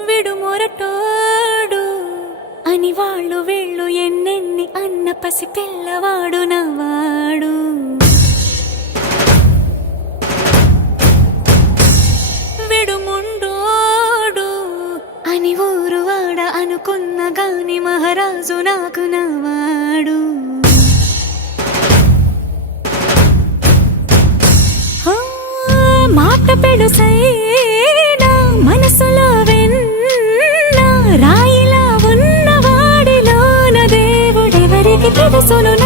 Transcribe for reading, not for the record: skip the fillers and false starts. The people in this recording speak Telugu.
విడుమొరటోడు అని వాళ్ళు వీళ్ళు ఎన్నెన్ని అన్న పసి పిల్లవాడు నవ్వాడు. విడుముండోడు అని ఊరు వాడ అనుకున్న గాని మహారాజు నాకు నవ్వాడు. మాట పెడుసైనా మనసులో వెన్న రాయిలా ఉన్నవాడిలోన దేవుడెవరికి తెలుసును.